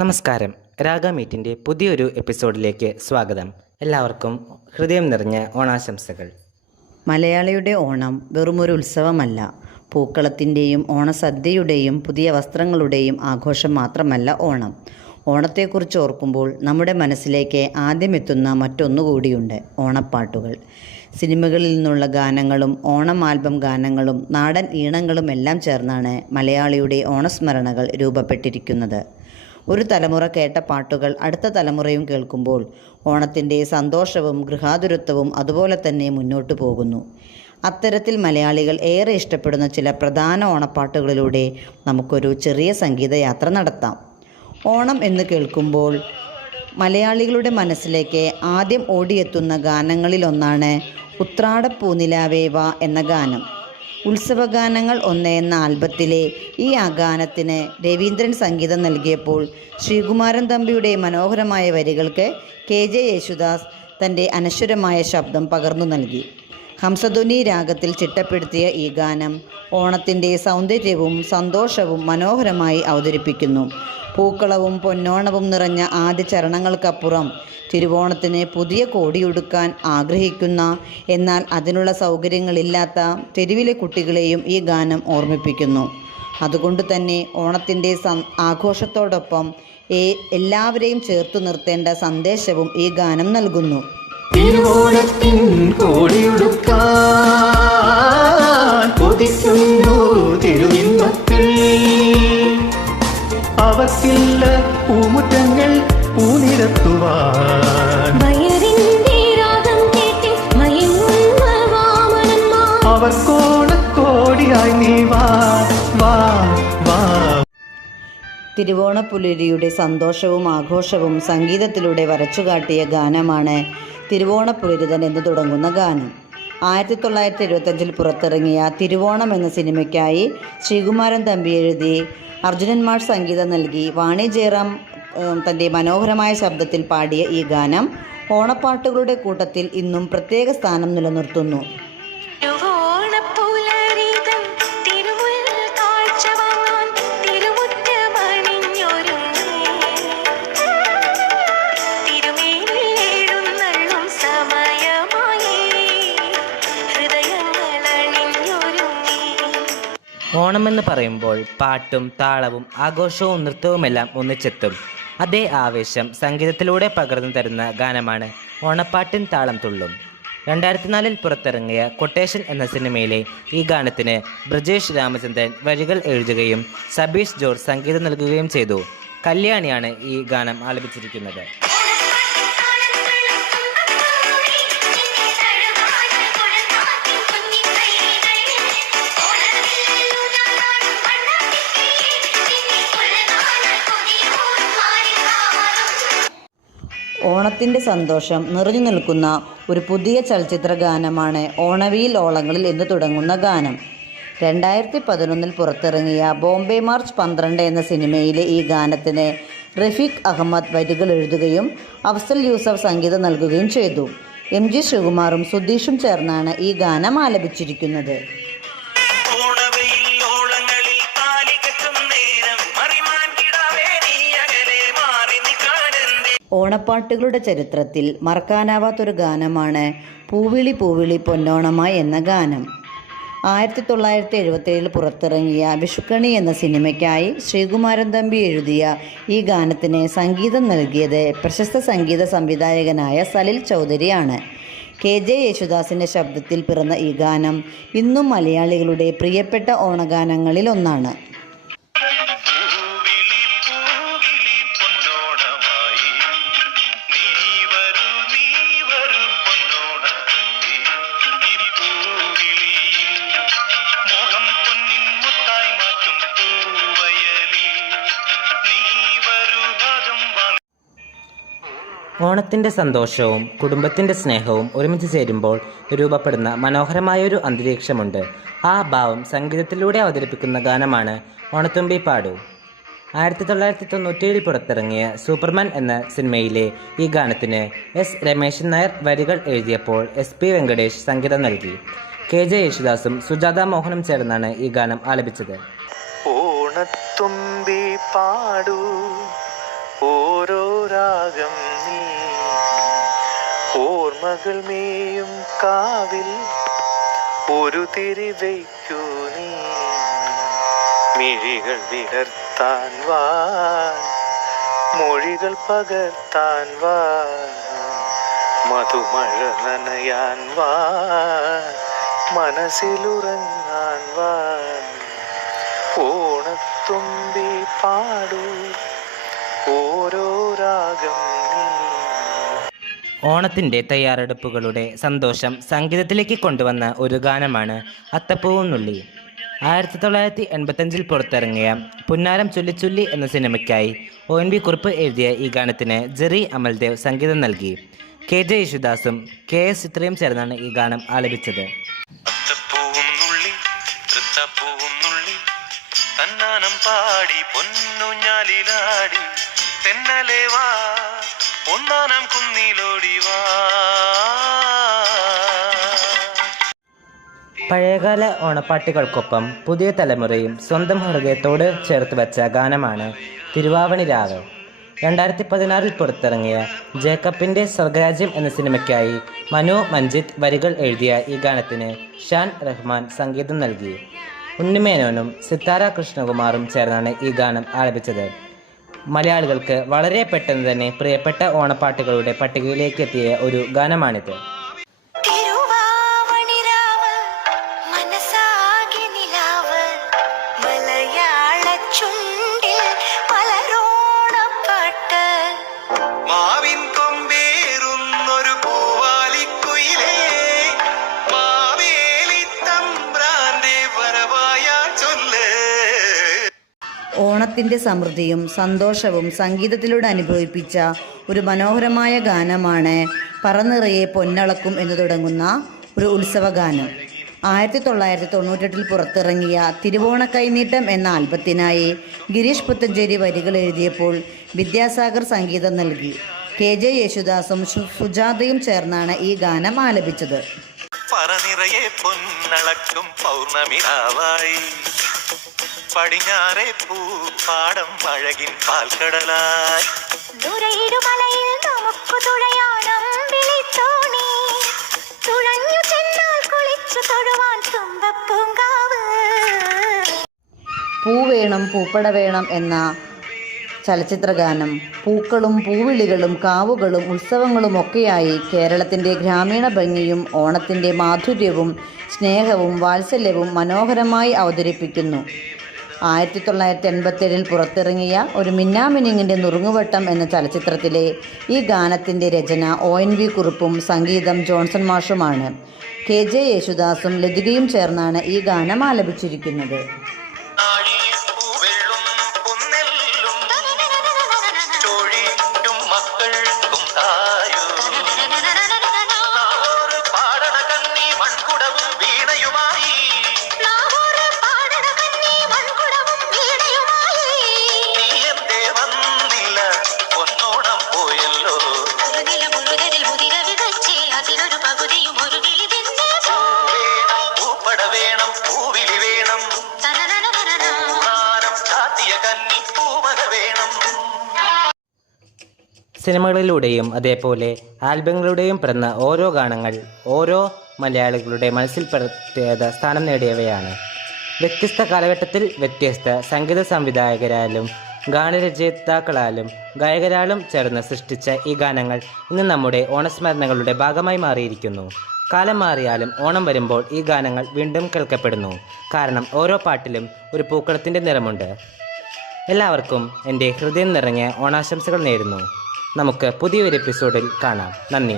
നമസ്കാരം. രാഗ മീറ്റിൻ്റെ പുതിയൊരു എപ്പിസോഡിലേക്ക് സ്വാഗതം. എല്ലാവർക്കും ഹൃദയം നിറഞ്ഞ ഓണാശംസകൾ. മലയാളിയുടെ ഓണം വെറുമൊരു ഉത്സവമല്ല, പൂക്കളത്തിൻ്റെയും ഓണസദ്യയുടെയും പുതിയ വസ്ത്രങ്ങളുടെയും ആഘോഷം മാത്രമല്ല ഓണം. ഓണത്തെക്കുറിച്ച് ഓർക്കുമ്പോൾ നമ്മുടെ മനസ്സിലേക്ക് ആദ്യം എത്തുന്ന മറ്റൊന്നുകൂടിയുണ്ട്: ഓണപ്പാട്ടുകൾ. സിനിമകളിൽ നിന്നുള്ള ഗാനങ്ങളും ഓണം ആൽബം ഗാനങ്ങളും നാടൻ ഈണങ്ങളും എല്ലാം ചേർന്നാണ് മലയാളിയുടെ ഓണസ്മരണകൾ രൂപപ്പെട്ടിരിക്കുന്നത്. ഒരു തലമുറ കേട്ട പാട്ടുകൾ അടുത്ത തലമുറയും കേൾക്കുമ്പോൾ ഓണത്തിൻ്റെ സന്തോഷവും ഗൃഹാതുരത്വവും അതുപോലെ തന്നെ മുന്നോട്ടു പോകുന്നു. അത്തരത്തിൽ മലയാളികൾ ഏറെ ഇഷ്ടപ്പെടുന്ന ചില പ്രധാന ഓണപ്പാട്ടുകളിലൂടെ നമുക്കൊരു ചെറിയ സംഗീതയാത്ര നടത്താം. ഓണം എന്ന് കേൾക്കുമ്പോൾ മലയാളികളുടെ മനസ്സിലേക്ക് ആദ്യം ഓടിയെത്തുന്ന ഗാനങ്ങളിലൊന്നാണ് ഉത്രാടപ്പൂനിലാവേ വാ എന്ന ഗാനം. ഉത്സവഗാനങ്ങൾ 1 എന്ന ആൽബത്തിലെ ഈ ഗാനത്തിന് രവീന്ദ്രൻ സംഗീതം നൽകിയപ്പോൾ ശ്രീകുമാരൻ തമ്പിയുടെ മനോഹരമായ വരികൾക്ക് KJ യേശുദാസ് തൻ്റെ അനശ്വരമായ ശബ്ദം പകർന്നു നൽകി. ഹംസധ്വനി രാഗത്തിൽ ചിട്ടപ്പെടുത്തിയ ഈ ഗാനം ഓണത്തിൻ്റെ സൗന്ദര്യവും സന്തോഷവും മനോഹരമായി അവതരിപ്പിക്കുന്നു. പൂക്കളവും പൊന്നോണവും നിറഞ്ഞ ആദ്യ ചരണങ്ങൾക്കപ്പുറം തിരുവോണത്തിന് പുതിയ കോടിയുടുക്കാൻ ആഗ്രഹിക്കുന്ന, എന്നാൽ അതിനുള്ള സൗകര്യങ്ങളില്ലാത്ത തെരുവിലെ കുട്ടികളെയും ഈ ഗാനം ഓർമ്മിപ്പിക്കുന്നു. അതുകൊണ്ട് തന്നെ ഓണത്തിൻ്റെ ആഘോഷത്തോടൊപ്പം എല്ലാവരെയും ചേർത്തു നിർത്തേണ്ട സന്ദേശവും ഈ ഗാനം നൽകുന്നു. തിരുവോണത്തിൻ കോടിയുടുക്കാൻ കൊതിക്കുന്നു തിരുവിന്മക്കൾ, അവർക്കില്ല പൂമുറ്റങ്ങൾ പൂനിരത്തുവാൻ, അവർക്കോണക്കോടിയായി നീ വാ വാ വാ. തിരുവോണപ്പുലരിയുടെ സന്തോഷവും ആഘോഷവും സംഗീതത്തിലൂടെ വരച്ചുകാട്ടിയ ഗാനമാണ് തിരുവോണപ്പുലരിതൻ എന്ന് തുടങ്ങുന്ന ഗാനം. 1975 പുറത്തിറങ്ങിയ തിരുവോണം എന്ന സിനിമയ്ക്കായി ശ്രീകുമാരൻ തമ്പി എഴുതി അർജുനൻ മാഷ് സംഗീതം നൽകി വാണി ജയറാം തൻ്റെ മനോഹരമായ ശബ്ദത്തിൽ പാടിയ ഈ ഗാനം ഓണപ്പാട്ടുകളുടെ കൂട്ടത്തിൽ ഇന്നും പ്രത്യേക സ്ഥാനം നിലനിർത്തുന്നു. ഓണമെന്ന് പറയുമ്പോൾ പാട്ടും താളവും ആഘോഷവും നൃത്തവുമെല്ലാം ഒന്നിച്ചെത്തും. അതേ ആവേശം സംഗീതത്തിലൂടെ പകർന്നു തരുന്ന ഗാനമാണ് ഓണപ്പാട്ടിൻ താളം തുള്ളും. 2004 പുറത്തിറങ്ങിയ കൊട്ടേഷൻ എന്ന സിനിമയിലെ ഈ ഗാനത്തിന് ബ്രജേഷ് രാമചന്ദ്രൻ വരികൾ എഴുതുകയും സബീഷ് ജോർജ് സംഗീതം നൽകുകയും ചെയ്തു. കല്യാണിയാണ് ഈ ഗാനം ആലപിച്ചിരിക്കുന്നത്. ഓണത്തിൻ്റെ സന്തോഷം നിറഞ്ഞു നിൽക്കുന്ന ഒരു പുതിയ ചലച്ചിത്ര ഗാനമാണ് ഓണവിയിൽ ഓളങ്ങളിൽ എന്ന് തുടങ്ങുന്ന ഗാനം. 2011 പുറത്തിറങ്ങിയ ബോംബെ മാർച്ച് 12 എന്ന സിനിമയിലെ ഈ ഗാനത്തിന് റഫീഖ് അഹമ്മദ് വരികൾ എഴുതുകയും അഫ്സൽ യൂസഫ് സംഗീതം നൽകുകയും ചെയ്തു. MG ശ്രീകുമാറും സുധീഷും ചേർന്നാണ് ഈ ഗാനം ആലപിച്ചിരിക്കുന്നത്. ഓണപ്പാട്ടുകളുടെ ചരിത്രത്തിൽ മറക്കാനാവാത്തൊരു ഗാനമാണ് പൂവിളി പൂവിളി പൊന്നോണമായി എന്ന ഗാനം. 1977 പുറത്തിറങ്ങിയ വിഷുക്കണി എന്ന സിനിമയ്ക്കായി ശ്രീകുമാരൻ തമ്പി എഴുതിയ ഈ ഗാനത്തിന് സംഗീതം നൽകിയത് പ്രശസ്ത സംഗീത സംവിധായകനായ സലിൽ ചൗധരിയാണ്. KJ യേശുദാസിൻ്റെ ശബ്ദത്തിൽ പിറന്ന ഈ ഗാനം ഇന്നും മലയാളികളുടെ പ്രിയപ്പെട്ട ഓണഗാനങ്ങളിൽ ഒന്നാണ്. ഓണത്തിൻ്റെ സന്തോഷവും കുടുംബത്തിൻ്റെ സ്നേഹവും ഒരുമിച്ച് ചേരുമ്പോൾ രൂപപ്പെടുന്ന മനോഹരമായൊരു അന്തരീക്ഷമുണ്ട്. ആ ഭാവം സംഗീതത്തിലൂടെ അവതരിപ്പിക്കുന്ന ഗാനമാണ് ഓണത്തുമ്പി പാടൂ. 1997 പുറത്തിറങ്ങിയ സൂപ്പർമാൻ എന്ന സിനിമയിലെ ഈ ഗാനത്തിന് S രമേശൻ നായർ വരികൾ എഴുതിയപ്പോൾ SP വെങ്കടേഷ് സംഗീതം നൽകി. KJ യേശുദാസും സുജാത മോഹനും ചേർന്നാണ് ഈ ഗാനം ആലപിച്ചത്. ഓണത്തുമ്പി പാടൂ രാഗം നീ ഓർമ്മകൾ മേയും കാവിൽ ഒരു തിരി വയ്ക്കൂ നീ മിഴികൾ വിടർത്താൻ വാ മൊഴികൾ പകർത്താൻ വാ മധുമഴ നനയാൻ വാ മനസ്സിലുറങ്ങാൻ വാ ഓണത്തുമ്പി പാടൂ ഓരോ രാഗം നീ. ഓണത്തിൻ്റെ തയ്യാറെടുപ്പുകളുടെ സന്തോഷം സംഗീതത്തിലേക്ക് കൊണ്ടുവന്ന ഒരു ഗാനമാണ് അത്തപ്പൂവും നുള്ളി. 1985 പുറത്തിറങ്ങിയ പുന്നാരം ചൊല്ലിച്ചൊല്ലി എന്ന സിനിമയ്ക്കായി ONV കുറുപ്പ് എഴുതിയ ഈ ഗാനത്തിന് ജെറി അമൽദേവ് സംഗീതം നൽകി. KJ യേശുദാസും KS ചിത്രയും ചേർന്നാണ് ഈ ഗാനം ആലപിച്ചത്. അത്തപ്പൂവും നുള്ളി തൃത്തപ്പൂവും നുള്ളി തന്നാനം പാടി പൊന്നുഞ്ഞാലിലാടി തെന്നലെ വാ ഒന്നാനം കുന്നിലോടി വാ. പഴയകാല ഓണപ്പാട്ടുകൾക്കൊപ്പം പുതിയ തലമുറയും സ്വന്തം ഹൃദയത്തോട് ചേർത്ത് വെച്ച ഗാനമാണ് തിരുവാവണി രാവ്. 2016 പുറത്തിറങ്ങിയ ജേക്കബിൻ്റെ സ്വർഗരാജ്യം എന്ന സിനിമയ്ക്കായി മനു മഞ്ജിത്ത് വരികൾ എഴുതിയ ഈ ഗാനത്തിന് ഷാൻ റഹ്മാൻ സംഗീതം നൽകി. ഉണ്ണിമേനോനും സിത്താര കൃഷ്ണകുമാറും ചേർന്നാണ് ഈ ഗാനം ആലപിച്ചത്. മലയാളികൾക്ക് വളരെ പെട്ടെന്ന് തന്നെ പ്രിയപ്പെട്ട ഓണപ്പാട്ടുകളുടെ പട്ടികയിലേക്ക് എത്തിയ ഒരു ഗാനമാണിത്. ഓണത്തിൻ്റെ സമൃദ്ധിയും സന്തോഷവും സംഗീതത്തിലൂടെ അനുഭവിപ്പിച്ച ഒരു മനോഹരമായ ഗാനമാണ് പറനിറയെ പൊന്നളക്കും എന്ന് തുടങ്ങുന്ന ഒരു ഉത്സവഗാനം. 1998 പുറത്തിറങ്ങിയ തിരുവോണക്കൈനീട്ടം എന്ന ആൽബത്തിനായി ഗിരീഷ് പുത്തഞ്ചേരി വരികൾ എഴുതിയപ്പോൾ വിദ്യാസാഗർ സംഗീതം നൽകി. KJ യേശുദാസും സുജാതയും ചേർന്നാണ് ഈ ഗാനം ആലപിച്ചത്. പറനിറയെ പൊന്നളക്കും പൗർണമിരാവായി പടിഞ്ഞാറെ പൂപ്പാടം അഴകിൻ പാൽക്കടലായി ദുരയിടുമലയിൽ നമുക്ക് തുഴയാനം വിളിത്തോണി തുഴഞ്ഞു ചെന്നാൽ കുളിച്ചു തൊഴുവാൻ തുമ്പപ്പൂങ്കാവ്. പൂ വേണം പൂപ്പട വേണം എന്ന ചലച്ചിത്രഗാനം പൂക്കളും പൂവിളികളും കാവുകളും ഉത്സവങ്ങളും ഒക്കെയായി കേരളത്തിൻ്റെ ഗ്രാമീണ ഭംഗിയും ഓണത്തിൻ്റെ മാധുര്യവും സ്നേഹവും വാത്സല്യവും മനോഹരമായി അവതരിപ്പിക്കുന്നു. 1987 പുറത്തിറങ്ങിയ ഒരു മിന്നാമിനിങ്ങിൻ്റെ നുറുങ്ങുവട്ടം എന്ന ചലച്ചിത്രത്തിലെ ഈ ഗാനത്തിൻ്റെ രചന ONV കുറുപ്പും സംഗീതം ജോൺസൺ മാഷുമാണ്. KJ യേശുദാസും ലതികയും ചേർന്നാണ് ഈ ഗാനം ആലപിച്ചിരിക്കുന്നത്. സിനിമകളിലൂടെയും അതേപോലെ ആൽബങ്ങളിലൂടെയും പിറന്ന ഓരോ ഗാനങ്ങൾ ഓരോ മലയാളികളുടെ മനസ്സിൽ പ്രത്യേക സ്ഥാനം നേടിയവയാണ്. വ്യത്യസ്ത കാലഘട്ടത്തിൽ വ്യത്യസ്ത സംഗീത സംവിധായകരാലും ഗാനരചയിതാക്കളാലും ഗായകരാലും ചേർന്ന് സൃഷ്ടിച്ച ഈ ഗാനങ്ങൾ ഇന്ന് നമ്മുടെ ഓണസ്മരണകളുടെ ഭാഗമായി മാറിയിരിക്കുന്നു. കാലം മാറിയാലും ഓണം വരുമ്പോൾ ഈ ഗാനങ്ങൾ വീണ്ടും കേൾക്കപ്പെടുന്നു. കാരണം ഓരോ പാട്ടിലും ഒരു പൂക്കളത്തിൻ്റെ നിറമുണ്ട്. എല്ലാവർക്കും എൻ്റെ ഹൃദയം നിറഞ്ഞ ഓണാശംസകൾ നേരുന്നു. നമുക്ക് പുതിയൊരു എപ്പിസോഡിൽ കാണാം. നന്ദി.